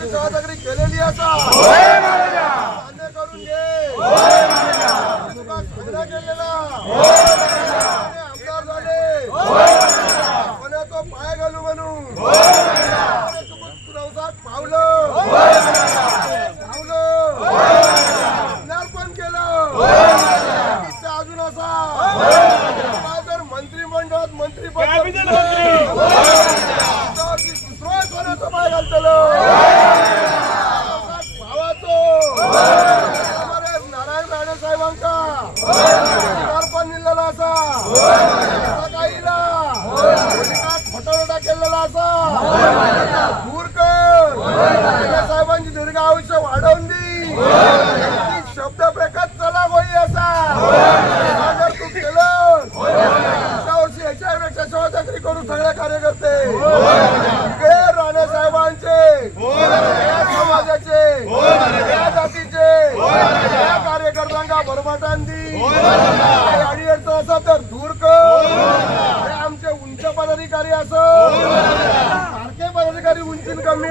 तुमच्यासाठी सहकार्य केलेली असा मान्य करून घे तुका साजरा केलेला आमदार झाले कोणाचा पाय घालू म्हणून तुमचं पावलं पण केलं अजून असा जर मंत्रिमंडळात मंत्रीपद दुसरं कोणाचं पाय घालतलं भावाचो नारायण राणे साहेबांका पण निघलेला असा काहीला फटाफटा केलेला असा दूर कर साहेबांची दीर्घ आयुष्य वाढवून दी शब्द प्रकाश चला होई असा जर तू केलं पुढच्या वर्षी याच्यापेक्षा सहचाकरी करू सगळे कार्यकर्ते इकडे राणे साहेबांचे या समाजाचे या जातीचे या कार्यकर्त्यांना भरभटान दी अडीअडचण असं तर दूर कर आमचे उंच पदाधिकारी असो सारखे पदाधिकारी उंचीन कमी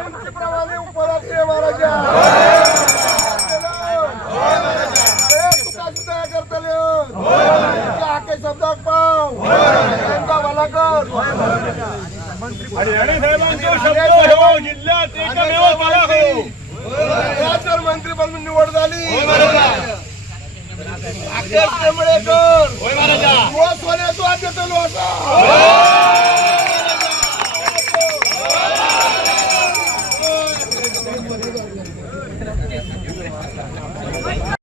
उंचीप्रमाणे उपराधिकारी महाराजा सुद्धा करतले हाके शब्दाक पाव त्यांचा वाला कर जिल्ह्यात एकमेव मला जर मंत्रीपद निवड झाली सोन्याचा असा